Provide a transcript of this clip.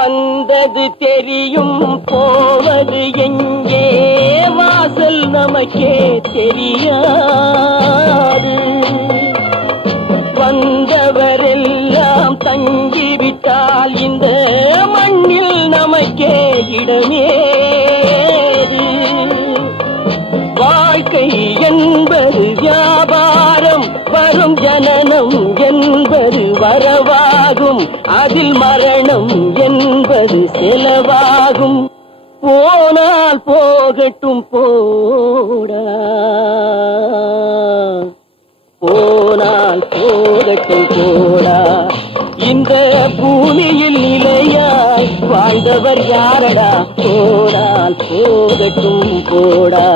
வந்தது தெரியும் போவது எங்கே வாசல் நமக்கே தெரியாது. வந்தவரெல்லாம் தங்கிவிட்டால் இந்த மண்ணில் நமக்கே இடமேது. வாழ்க்கை என்பது வியாபாரம், வரும் ஜனனம் என்பது வரவாகும், அதில் மரணம் என்பது செலவாகும். போனால் போகட்டும் போடா, போனால் போகட்டும் போடா. இந்த பூமியில் நிலையாய் வாழ்ந்தவர் யாரடா, போனால் போகட்டும் போடா.